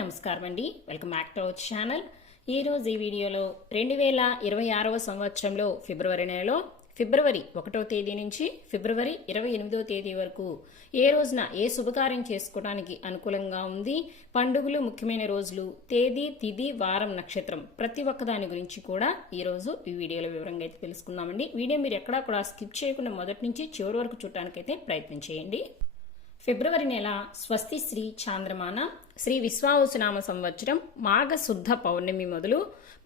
నమస్కారం అండి. Welcome back to our channel. ఈరోజు ఈ వీడియోలో 2026వ సంవత్సరంలో ఫిబ్రవరి నెలలో ఫిబ్రవరి 1వ తేదీ నుంచి ఫిబ్రవరి 28వ తేదీ వరకు ఏ రోజున ఏ శుభకార్యం చేసుకోవడానికి అనుకూలంగా ఉంది, పండుగలు, ముఖ్యమైన రోజులు, తేదీ, తిథి, వారం, నక్షత్రం ప్రతి ఒక్కదాని గురించి కూడా ఈరోజు ఈ వీడియోలో వివరంగా అయితే తెలుసుకుందామండి. వీడియో మీరు ఎక్కడా కూడా స్కిప్ చేయకుండా మొదటి నుంచి చివరి వరకు చూడటానికైతే ప్రయత్నం చేయండి. ఫిబ్రవరి నెల స్వస్తి శ్రీ చాంద్రమాన శ్రీ విశ్వావసునామ సంవత్సరం మాఘ శుద్ధ పౌర్ణమి మొదలు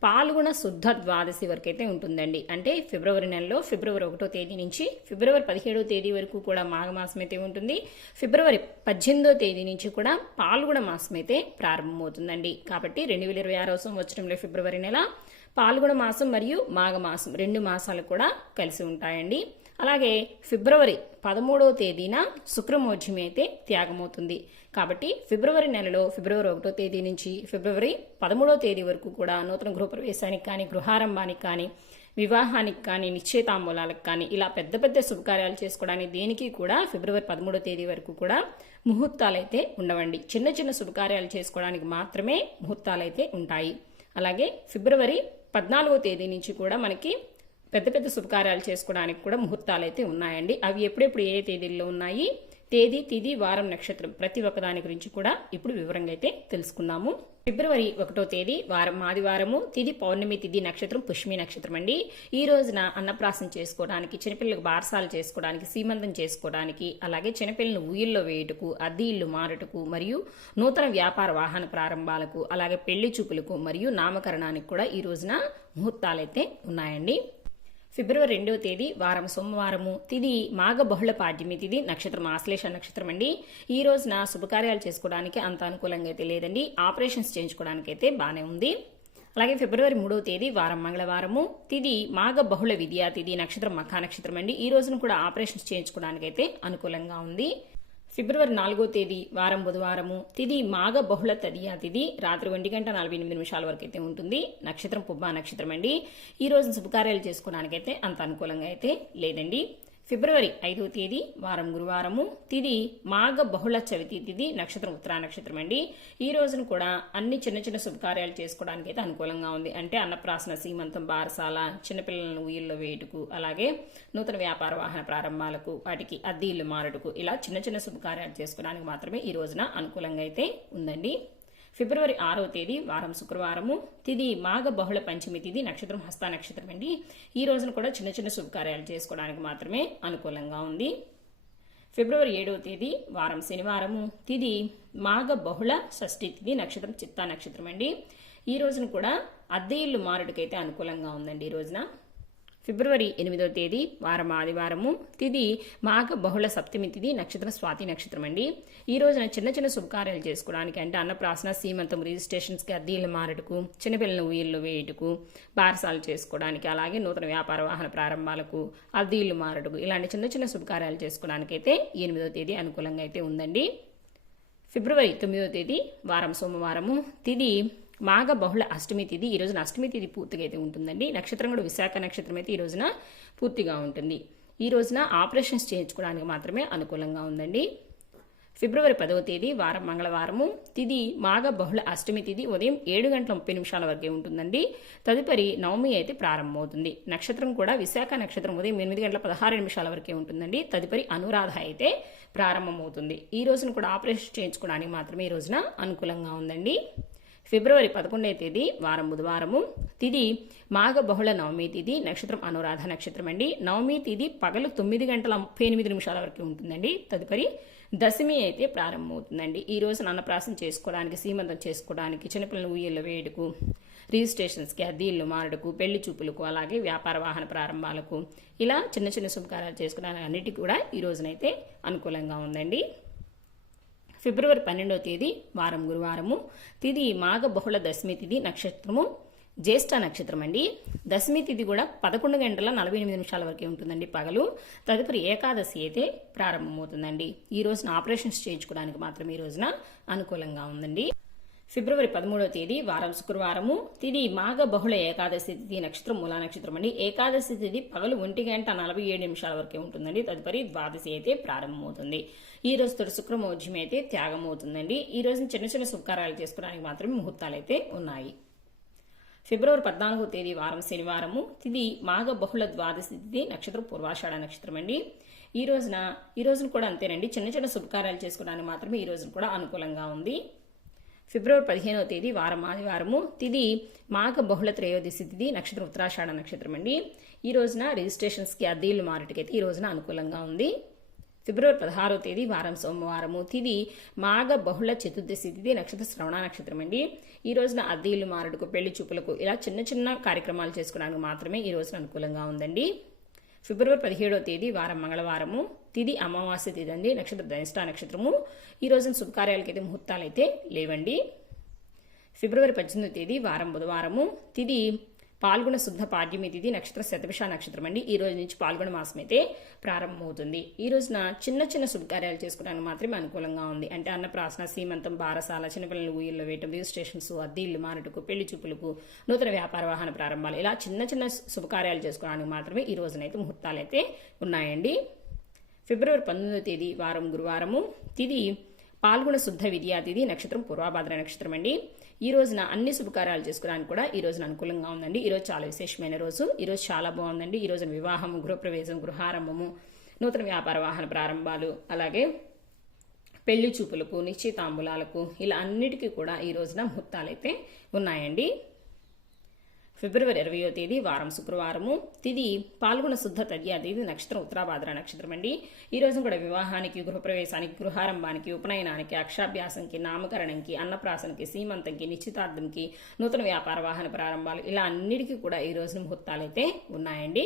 పాల్గొన శుద్ధ ద్వాదశి వరకు అయితే ఉంటుందండి. అంటే ఫిబ్రవరి నెలలో ఫిబ్రవరి 1వ తేదీ నుంచి ఫిబ్రవరి 17వ తేదీ వరకు కూడా మాఘమాసం అయితే ఉంటుంది. ఫిబ్రవరి 18వ తేదీ నుంచి కూడా పాల్గొన మాసం అయితే ప్రారంభమవుతుందండి. కాబట్టి 2026వ సంవత్సరంలో ఫిబ్రవరి నెల పాల్గొన మాసం మరియు మాఘమాసం 2 మాసాలు కూడా కలిసి ఉంటాయండి. అలాగే ఫిబ్రవరి 13వ తేదీన శుక్రమోర్జమి అయితే త్యాగమవుతుంది. కాబట్టి ఫిబ్రవరి నెలలో ఫిబ్రవరి 1వ తేదీ నుంచి ఫిబ్రవరి 13వ తేదీ వరకు కూడా నూతన గృహప్రవేశానికి కానీ, గృహారంభానికి కానీ, వివాహానికి కానీ, నిశ్చయితాంబూలాలకు కానీ ఇలా పెద్ద పెద్ద శుభకార్యాలు చేసుకోవడానికి దేనికి కూడా ఫిబ్రవరి 13వ తేదీ వరకు కూడా ముహూర్తాలు అయితే ఉండవండి. చిన్న చిన్న శుభకార్యాలు చేసుకోవడానికి మాత్రమే ముహూర్తాలు అయితే ఉంటాయి. అలాగే ఫిబ్రవరి 14వ తేదీ నుంచి కూడా మనకి పెద్ద పెద్ద శుభకార్యాలు చేసుకోవడానికి కూడా ముహూర్తాలు అయితే ఉన్నాయండి. అవి ఎప్పుడెప్పుడు ఏ తేదీల్లో ఉన్నాయి, తేదీ, తిథి, వారం, నక్షత్రం ప్రతి ఒక్కదాని గురించి కూడా ఇప్పుడు వివరంగా అయితే తెలుసుకుందాము. ఫిబ్రవరి 1వ తేదీ వారం ఆదివారము, తిథి పౌర్ణమి, తిథి నక్షత్రం పుష్మి నక్షత్రం అండి. ఈ రోజున అన్నప్రాసం చేసుకోవడానికి, చిన్నపిల్లలకు బారసాలు చేసుకోవడానికి, సీమంతం చేసుకోవడానికి, అలాగే చిన్నపిల్లలను ఊయిల్లో వేయుటకు, అద్దె ఇల్లు మారుటకు మరియు నూతన వ్యాపార వాహన ప్రారంభాలకు, అలాగే పెళ్లి చూపులకు మరియు నామకరణానికి కూడా ఈ రోజున ముహూర్తాలైతే ఉన్నాయండి. ఫిబ్రవరి 2వ తేదీ వారం సోమవారము, తిథి మాఘ బహుళ పాడ్యమి, తిథి నక్షత్రం ఆశ్లేష నక్షత్రం అండి. ఈ రోజున శుభకార్యాలు చేసుకోవడానికి అంత అనుకూలంగా అయితే లేదండి. ఆపరేషన్స్ చేయించుకోవడానికి అయితే బాగానే ఉంది. అలాగే ఫిబ్రవరి 3వ తేదీ వారం మంగళవారము, తిథి మాఘ బహుళ విద్యా, తిథి నక్షత్రం మఖా నక్షత్రం అండి. ఈ రోజున కూడా ఆపరేషన్స్ చేయించుకోవడానికి అయితే అనుకూలంగా ఉంది. ఫిబ్రవరి 4వ తేదీ వారం బుధవారము, తిథి మాఘ బహుళ తదియా, తిథి రాత్రి 1:48 వరకు అయితే ఉంటుంది. నక్షత్రం పుబ్బా నక్షత్రం అండి. ఈ రోజు శుభకార్యాలు చేసుకోవడానికైతే అంత అనుకూలంగా అయితే లేదండి. ఫిబ్రవరి 5వ తేదీ వారం గురువారము, తిథి మాఘ బహుళ చవితి, తిథి నక్షత్రం ఉత్తరా నక్షత్రం అండి. ఈ రోజును కూడా అన్ని చిన్న చిన్న శుభకార్యాలు చేసుకోవడానికి అయితే అనుకూలంగా ఉంది. అంటే అన్నప్రాసన, సీమంతం, బారసాల, చిన్నపిల్లలను ఊయిల్లో వేయుటకు, అలాగే నూతన వ్యాపార వాహన ప్రారంభాలకు, వాటికి అద్దె ఇల్లు మారుటకు ఇలా చిన్న చిన్న శుభకార్యాలు చేసుకోవడానికి మాత్రమే ఈ రోజున అనుకూలంగా అయితే ఉందండి. ఫిబ్రవరి 6వ తేదీ వారం శుక్రవారము, తిథి మాఘ బహుళ పంచమి, తిథి నక్షత్రం హస్త నక్షత్రం అండి. ఈ రోజున కూడా చిన్న చిన్న శుభకార్యాలు చేసుకోవడానికి మాత్రమే అనుకూలంగా ఉంది. ఫిబ్రవరి 7వ తేదీ వారం శనివారము, తిథి మాఘ బహుళ షష్ఠి, తిథి నక్షత్రం చిత్తా నక్షత్రం అండి. ఈ రోజున కూడా అద్దె ఇల్లు మారుడికైతే అనుకూలంగా ఉందండి. ఈ రోజున ఫిబ్రవరి 8వ తేదీ వారం ఆదివారము, తిథి మాఘ బహుళ సప్తమి, తిథి నక్షత్రం స్వాతి నక్షత్రం అండి. ఈ రోజున చిన్న చిన్న శుభకార్యాలు చేసుకోవడానికి అంటే అన్నప్రాసన, సీమంతం, రిజిస్ట్రేషన్స్కి, అద్దె ఇల్లు మారుటకు, చిన్నపిల్లలను ఊయిల్లో వేయుటకు, బారసాలు చేసుకోవడానికి, అలాగే నూతన వ్యాపార వాహన ప్రారంభాలకు, అద్దె ఇల్లు మారుటకు ఇలాంటి చిన్న చిన్న శుభకార్యాలు చేసుకోవడానికి అయితే 8వ తేదీ అనుకూలంగా అయితే ఉందండి. ఫిబ్రవరి 9వ తేదీ వారం సోమవారము, తిథి మాఘ బహుళ అష్టమి, తిథి ఈ రోజున అష్టమి తిథి పూర్తిగా అయితే ఉంటుందండి. నక్షత్రం కూడా విశాఖ నక్షత్రం అయితే ఈ రోజున పూర్తిగా ఉంటుంది. ఈ రోజున ఆపరేషన్స్ చేయించుకోవడానికి మాత్రమే అనుకూలంగా ఉందండి. ఫిబ్రవరి 10వ తేదీ వారం మంగళవారము, తిథి మాఘ బహుళ అష్టమి, తిథి ఉదయం 7:30 వరకే ఉంటుందండి. తదుపరి నవమి అయితే ప్రారంభమవుతుంది. నక్షత్రం కూడా విశాఖ నక్షత్రం ఉదయం 8:16 వరకే ఉంటుందండి. తదుపరి అనురాధ అయితే ప్రారంభమవుతుంది. ఈ రోజున కూడా ఆపరేషన్ చేయించుకోవడానికి మాత్రమే ఈ రోజున అనుకూలంగా ఉందండి. ఫిబ్రవరి 11వ తేదీ వారం బుధవారము, తిథి మాఘ బహుళ నవమి, తిథి నక్షత్రం అనురాధ నక్షత్రం అండి. నవమి తిథి పగలు 9:38 వరకు ఉంటుందండి. తదుపరి దశమి అయితే ప్రారంభమవుతుందండి. ఈ రోజున అన్నప్రాసం చేసుకోవడానికి, సీమంతం చేసుకోవడానికి, చిన్నపిల్లలను ఊయల్లో వేయటకు, రిజిస్ట్రేషన్స్కి, అద్దె ఇల్లు మారుటకు, పెళ్లి చూపులకు, అలాగే వ్యాపార వాహన ప్రారంభాలకు ఇలా చిన్న చిన్న శుభకార్యాలు చేసుకోవడానికి అన్నిటికీ కూడా ఈ రోజునైతే అనుకూలంగా ఉందండి. ఫిబ్రవరి 12వ తేదీ వారం గురువారము, తిథి మాఘ బహుళ దశమి, తిథి నక్షత్రము జ్యేష్ఠ నక్షత్రం అండి. దశమి తిథి కూడా 11:48 వరకే ఉంటుందండి పగలు. తదుపరి ఏకాదశి అయితే ప్రారంభమవుతుందండి. ఈ రోజున ఆపరేషన్స్ చేయించుకోవడానికి మాత్రం ఈ రోజున అనుకూలంగా ఉందండి. ఫిబ్రవరి 13వ తేదీ వారం శుక్రవారము. తిది మాఘ బహుళ ఏకాదశి తిథి, నక్షత్రం మూలా నక్షత్రం అండి. ఏకాదశి తిథి పగలు 1:47 వరకే ఉంటుందండి. తదుపరి ద్వాదశి అయితే ప్రారంభమవుతుంది. ఈ రోజు తొలి శుక్రమోజ్యం అయితే త్యాగం అవుతుందండి. ఈ రోజు చిన్న చిన్న శుభకార్యాలు చేసుకోవడానికి మాత్రమే ముహూర్తాలు అయితే ఉన్నాయి. ఫిబ్రవరి 14వ తేదీ వారం శనివారము. తిది మాఘ బహుళ ద్వాదశి తిథి, నక్షత్రం పూర్వాషాఢ నక్షత్రం అండి. ఈ రోజున కూడా అంతేనండి, చిన్న చిన్న శుభకార్యాలు చేసుకోవడానికి మాత్రమే ఈ రోజున కూడా అనుకూలంగా ఉంది. ఫిబ్రవరి 15వ తేదీ వారం ఆదివారము. తిది మాఘ బహుళ త్రయోదశి తిథి, నక్షత్రం ఉత్తరాషాఢ నక్షత్రం అండి. ఈ రోజున రిజిస్ట్రేషన్స్కి అద్దీళ్లు మారటికైతే ఈ రోజున అనుకూలంగా ఉంది. ఫిబ్రవరి 16వ తేదీ వారం సోమవారము. తిది మాఘ బహుళ చతుర్దశి తిథి, నక్షత్రం శ్రవణ నక్షత్రం అండి. ఈ రోజున అద్దీళ్లు మారడుకు, పెళ్లి చూపులకు ఇలా చిన్న చిన్న కార్యక్రమాలు చేసుకోవడానికి మాత్రమే ఈ రోజున అనుకూలంగా ఉందండి. ఫిబ్రవరి 17వ తేదీ వారం మంగళవారము. తిది అమావాస్య తిథి అండి, నక్షత్రం ధనిష్ట నక్షత్రము. ఈ రోజున శుభకార్యాలకైతే ముహూర్తాలు అయితే లేవండి. ఫిబ్రవరి 18వ తేదీ వారం బుధవారము. తిది పాల్గొన శుద్ధ పాడ్యమి తిథి, నక్షత్రం శతభిష నక్షత్రం అండి. ఈ రోజు నుంచి పాల్గొన మాసం అయితే ప్రారంభమవుతుంది. ఈ రోజున చిన్న చిన్న శుభకార్యాలు చేసుకోవడానికి మాత్రమే అనుకూలంగా ఉంది. అంటే అన్నప్రాసన, సీమంతం, బారసాల, చిన్నపిల్లలు ఊయిల్లో వేయటం, రిజిస్ట్రేషన్స్, అద్దీళ్లు మారటకు, పెళ్లి చూపులకు, నూతన వ్యాపార వాహన ప్రారంభాలు ఇలా చిన్న చిన్న శుభకార్యాలు చేసుకోవడానికి మాత్రమే ఈ రోజునైతే ముహూర్తాలు అయితే ఉన్నాయండి. ఫిబ్రవరి 19వ తేదీ వారం గురువారము. తిది పాల్గొన శుద్ధ విద్యా తిథి, నక్షత్రం పూర్వభాద్ర నక్షత్రం అండి. ఈ రోజున అన్ని శుభకార్యాలు చేసుకోవడానికి కూడా ఈ రోజున అనుకూలంగా ఉందండి. ఈ రోజు చాలా విశేషమైన రోజు. ఈ రోజు చాలా బాగుందండి. ఈ రోజున వివాహము, గృహప్రవేశం, గృహారంభము, నూతన వ్యాపార వాహన ప్రారంభాలు, అలాగే పెళ్లి చూపులకు, నిశ్చితాంబులాలకు ఇలా అన్నిటికీ కూడా ఈ రోజున ముహూర్తాలు అయితే ఉన్నాయండి. ఫిబ్రవరి 20వ తేదీ వారం శుక్రవారము. తిది పాల్గొన శుద్ధ తదియా తిథి, నక్షత్రం ఉత్తరాభాద్ర నక్షత్రం అండి. ఈ రోజు కూడా వివాహానికి, గృహప్రవేశానికి, గృహారంభానికి, ఉపనయనానికి, అక్షాభ్యాసంకి, నామకరణంకి, అన్నప్రాసనకి, సీమంతంకి, నిశ్చితార్థంకి, నూతన వ్యాపార వాహన ప్రారంభాలు ఇలా అన్నిటికీ కూడా ఈ రోజున ముహూర్తాలు అయితే ఉన్నాయండి.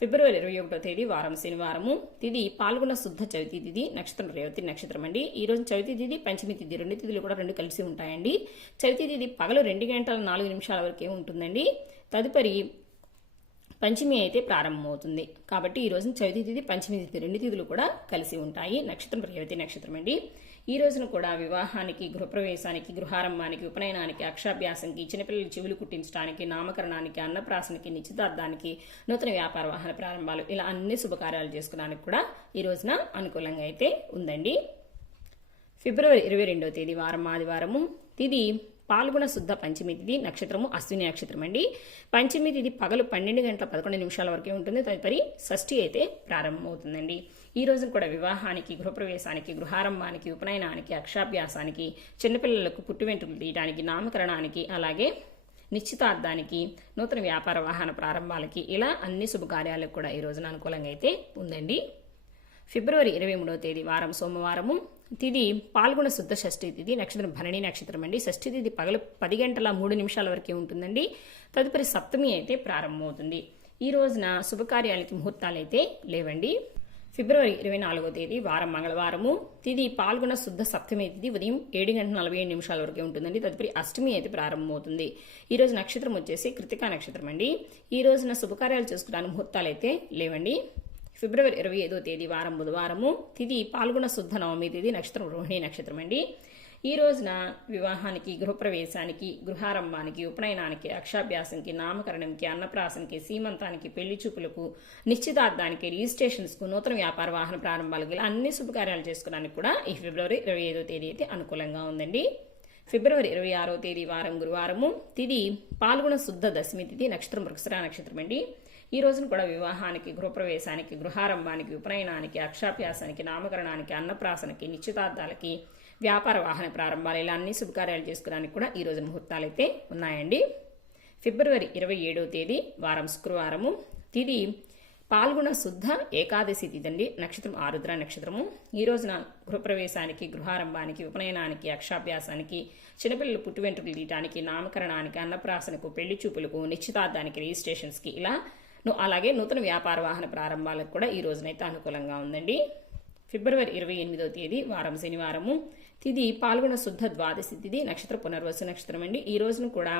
ఫిబ్రవరి 21వ తేదీ వారం శనివారము. తిది పాల్గొన శుద్ధ చవితి తిథి, నక్షత్రం రేవతి నక్షత్రం అండి. ఈ రోజు చవితి తిథి, పంచమి తిథి రెండు తిథులు కూడా రెండు కలిసి ఉంటాయండి. చవితి తిథి పగలు 2:04 వరకే ఉంటుందండి. తదుపరి పంచమి అయితే ప్రారంభమవుతుంది. కాబట్టి ఈ రోజున చవితి తిథి, పంచమి తిథి రెండు తిథులు కూడా కలిసి ఉంటాయి. నక్షత్రం రేవతి నక్షత్రం అండి. ఈ రోజున కూడా వివాహానికి, గృహప్రవేశానికి, గృహారంభానికి, ఉపనయనానికి, అక్షాభ్యాసంకి, చిన్నపిల్లలు చెవులు కుట్టించడానికి, నామకరణానికి, అన్నప్రాసనకి, నిశ్చితార్థానికి, నూతన వ్యాపార వాహన ప్రారంభాలు ఇలా అన్ని శుభకార్యాలు చేసుకోవడానికి కూడా ఈ రోజున అనుకూలంగా అయితే ఉందండి. ఫిబ్రవరి 22వ తేదీ వారం ఆదివారము. తిది పాల్గొన శుద్ధ పంచమి తిథి, నక్షత్రము అశ్విని నక్షత్రం అండి. పంచమి తిథి పగలు 12:11 వరకే ఉంటుంది. తదుపరి షష్ఠి అయితే ప్రారంభమవుతుందండి. ఈ రోజు కూడా వివాహానికి, గృహప్రవేశానికి, గృహారంభానికి, ఉపనయనానికి, అక్షాభ్యాసానికి, చిన్నపిల్లలకు పుట్టు వెంట్రుకలు తీయడానికి, నామకరణానికి, అలాగే నిశ్చితార్థానికి, నూతన వ్యాపార వాహన ప్రారంభాలకి ఇలా అన్ని శుభకార్యాలకు కూడా ఈ రోజున అనుకూలంగా అయితే ఉందండి. ఫిబ్రవరి 23వ తేదీ వారం సోమవారము. తిది పాల్గొన శుద్ధ షష్ఠి తిథి, నక్షత్రం భరణి నక్షత్రం అండి. షష్ఠి తిథి పగలు 10:03 వరకే ఉంటుందండి. తదుపరి సప్తమి అయితే ప్రారంభమవుతుంది. ఈ రోజున శుభకార్యాలకి ముహూర్తాలు అయితే లేవండి. ఫిబ్రవరి 24వ తేదీ వారం మంగళవారము. తిది పాల్గొన శుద్ధ సప్తమి తిథి ఉదయం 7:47 వరకే ఉంటుందండి. తదుపరి అష్టమి అయితే ప్రారంభమవుతుంది. ఈ రోజు నక్షత్రం వచ్చేసి కృతికా నక్షత్రం అండి. ఈ రోజున శుభకార్యాలు చేసుకోవడానికి ముహూర్తాలు అయితే లేవండి. ఫిబ్రవరి 25వ తేదీ వారం బుధవారము. తిది పాల్గొన శుద్ధ నవమి తిథి, నక్షత్రం రోహిణి నక్షత్రం అండి. ఈ రోజున వివాహానికి, గృహప్రవేశానికి, గృహారంభానికి, ఉపనయనానికి, అక్షాభ్యాసంకి, నామకరణంకి, అన్నప్రాసనకి, సీమంతానికి, పెళ్లి చూపులకు, నిశ్చితార్థానికి, రిజిస్ట్రేషన్స్కు, నూతన వ్యాపార వాహన ప్రారంభాలకు ఇలా అన్ని శుభకార్యాలు చేసుకోవడానికి కూడా ఈ ఫిబ్రవరి 25వ తేదీ అయితే అనుకూలంగా ఉందండి. ఫిబ్రవరి 26వ తేదీ వారం గురువారము. తిది పాల్గొన శుద్ధ దశమి తిథి, నక్షత్రం వృక్షర నక్షత్రం అండి. ఈ రోజున కూడా వివాహానికి, గృహప్రవేశానికి, గృహారంభానికి, ఉపనయనానికి, అక్షాభ్యాసానికి, నామకరణానికి, అన్నప్రాసనకి, నిశ్చితార్థాలకి, వ్యాపార వాహన ప్రారంభాలు ఇలా అన్ని శుభకార్యాలు చేసుకోవడానికి కూడా ఈ రోజు ముహూర్తాలు అయితే ఉన్నాయండి. ఫిబ్రవరి 27వ తేదీ వారం శుక్రవారము. తిది పాల్గొన శుద్ధ ఏకాదశి తిథి అండి, నక్షత్రం ఆరుద్ర నక్షత్రము. ఈ రోజున గృహప్రవేశానికి, గృహారంభానికి, ఉపనయనానికి, అక్షాభ్యాసానికి, చిన్నపిల్లలు పుట్టు వెంట్రుకలు తీయటానికి, నామకరణానికి, అన్నప్రాసనకు, పెళ్లి చూపులకు, నిశ్చితార్థానికి, రిజిస్ట్రేషన్స్కి ఇలా అలాగే నూతన వ్యాపార వాహన ప్రారంభాలకు కూడా ఈ రోజునైతే అనుకూలంగా ఉందండి. ఫిబ్రవరి 28వ తేదీ వారం శనివారము. తిది పాల్గొన శుద్ధ ద్వాదశి తిథి, నక్షత్ర పునర్వసు నక్షత్రం అండి. ఈ రోజున కూడా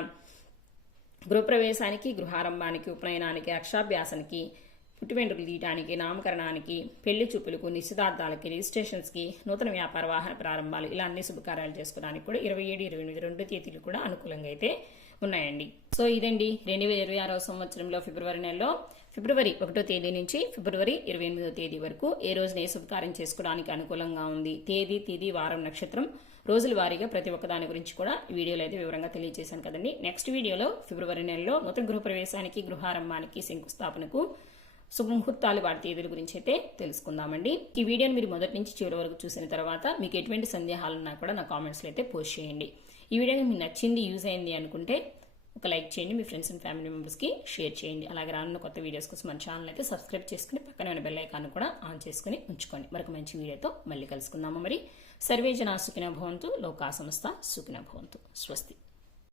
గృహప్రవేశానికి, గృహారంభానికి, ఉపనయనానికి, అక్షాభ్యాసానికి, పుట్టి వెంట్రుకలు తీయడానికి, నామకరణానికి, పెళ్లి చూపులకు, నిశ్చితార్థాలకి, రిజిస్ట్రేషన్స్కి, నూతన వ్యాపార వాహన ప్రారంభాలు ఇలా అన్ని శుభకార్యాలు చేసుకోవడానికి కూడా 27, 28 రెండు తేదీలు కూడా అనుకూలంగా అయితే ఉన్నాయండి. సో ఇదండి 2026వ సంవత్సరంలో ఫిబ్రవరి నెలలో ఫిబ్రవరి 1వ తేదీ నుంచి ఫిబ్రవరి 28వ తేదీ వరకు ఏ రోజున ఏ శుభకార్యం చేసుకోవడానికి అనుకూలంగా ఉంది, తేదీ, వారం, నక్షత్రం, రోజుల వారీగా ప్రతి ఒక్క దాని గురించి కూడా ఈ వీడియోలో అయితే వివరంగా తెలియజేశాను కదండి. నెక్స్ట్ వీడియోలో ఫిబ్రవరి నెలలో నూతన గృహప్రవేశానికి, గృహారంభానికి, శంకుస్థాపనకు శుభముహూర్తాలు వాటి తేదీల గురించి అయితే తెలుసుకుందామండి. ఈ వీడియోని మీరు మొదటి నుంచి చివరి వరకు చూసిన తర్వాత మీకు ఎటువంటి సందేహాలున్నా కూడా నా కామెంట్స్లో అయితే పోస్ట్ చేయండి. ఈ వీడియో మీకు నచ్చింది, యూజ్ అయింది అనుకుంటే ఒక లైక్ చేయండి, మీ ఫ్రెండ్స్ అండ్ ఫ్యామిలీ మెంబర్స్కి షేర్ చేయండి. అలాగే రానున్న కొత్త వీడియోస్ కోసం మన ఛానల్ అయితే సబ్స్క్రైబ్ చేసుకుని పక్కన ఉన్న బెల్ ఐకాన్ కూడా ఆన్ చేసుకుని ఉంచుకోండి. మరొక మంచి వీడియోతో మళ్ళీ కలుసుకుందాము. మరి సర్వే జనా సుఖినో భవంతు, లోకా సమస్త సుఖినో భవంతు. స్వస్తి.